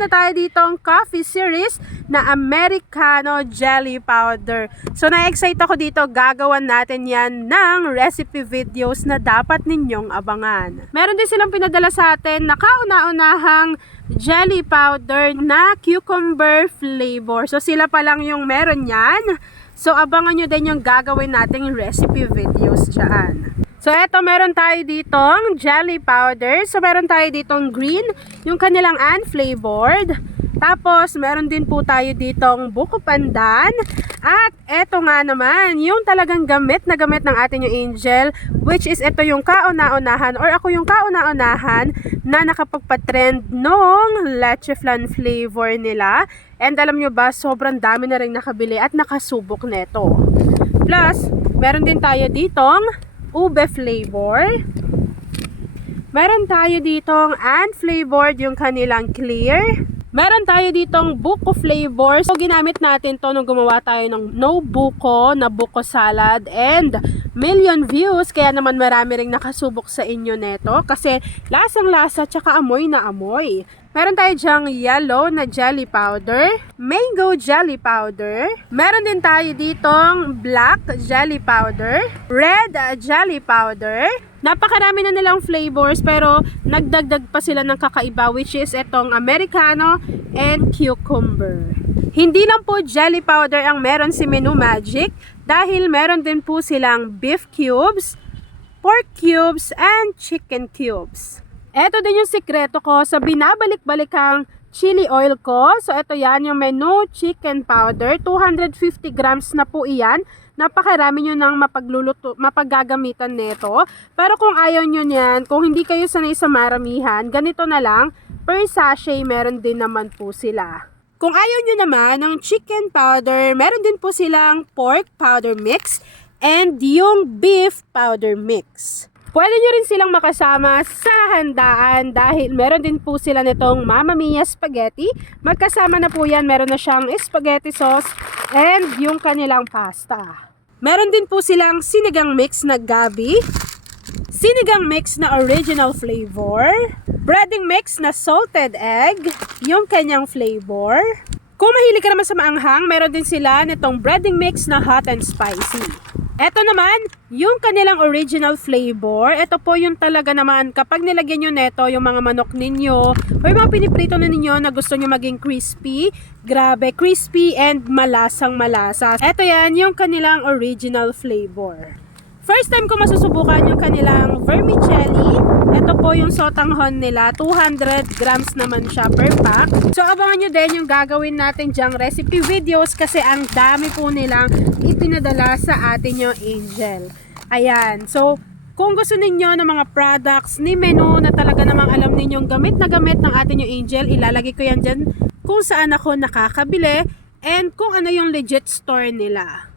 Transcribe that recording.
meron na tayo ditong coffee series na Americano Jelly Powder. So na-excite ako dito, gagawan natin yan ng recipe videos na dapat ninyong abangan. Meron din silang pinadala sa atin na kauna-unahang jelly powder na cucumber flavor. So sila pa lang yung meron yan. So abangan nyo din yung gagawin nating recipe videos dyan. So, eto, meron tayo ditong jelly powder. So, meron tayo ditong green, yung kanilang unflavored. Tapos, meron din po tayo ditong buko pandan. At, eto nga naman, yung talagang gamit na gamit ng ating yung Angel, which is ito yung kauna-unahan, or ako yung kauna-unahan na nakapagpatrend nung leche flan flavor nila. And alam nyo ba, sobrang dami na rin nakabili at nakasubok neto. Plus, meron din tayo ditong ube flavor. Meron tayo ditong unflavored, yung kanilang clear. Meron tayo ditong buko flavor. So, ginamit natin to nung gumawa tayo ng no buko na buko salad and million views. Kaya naman marami ring nakasubok sa inyo neto kasi lasang-lasa tsaka amoy na amoy. Meron tayo dyang yellow na jelly powder, mango jelly powder. Meron din tayo ditong black jelly powder, red jelly powder. Napakarami na nilang flavors pero nagdagdag pa sila ng kakaiba, which is itong Americano and cucumber. Hindi lang po jelly powder ang meron si Menu Magic dahil meron din po silang beef cubes, pork cubes, and chicken cubes. Ito din yung sikreto ko sa binabalik-balikang chili oil ko. So, ito yan yung Menu chicken powder. 250 grams na po iyan. Napakarami nyo nang mapaggagamitan nito. Pero kung ayaw nyo niyan, kung hindi kayo sanay sa maramihan, ganito na lang. Per sachet, meron din naman po sila. Kung ayaw nyo naman ng chicken powder, meron din po silang pork powder mix and yung beef powder mix. Pwede nyo rin silang makasama sa handaan dahil meron din po sila nitong Mamma Mia spaghetti. Magkasama na po yan, meron na siyang spaghetti sauce and yung kanilang pasta. Meron din po silang sinigang mix na gabi, sinigang mix na original flavor, breading mix na salted egg, yung kanyang flavor. Kung mahilig ka naman sa maanghang, meron din sila nitong breading mix na hot and spicy. Ito naman, yung kanilang original flavor. Ito po yung talaga naman kapag nilagyan nyo neto yung mga manok ninyo o yung mga piniprito na ninyo na gusto nyo maging crispy. Grabe, crispy and malasang malasa. Ito yan, yung kanilang original flavor. First time ko masusubukan yung kanilang vermicelli. Ito po yung sotanghon nila. 200 grams naman siya per pack. So, abangan nyo din yung gagawin natin dyang recipe videos kasi ang dami po nilang ipinadala sa atin yung Angel. Ayan. So, kung gusto ninyo ng mga products ni Menu na talaga namang alam ninyong gamit na gamit ng atin yung Angel, ilalagay ko yan dyan kung saan ako nakakabili and kung ano yung legit store nila.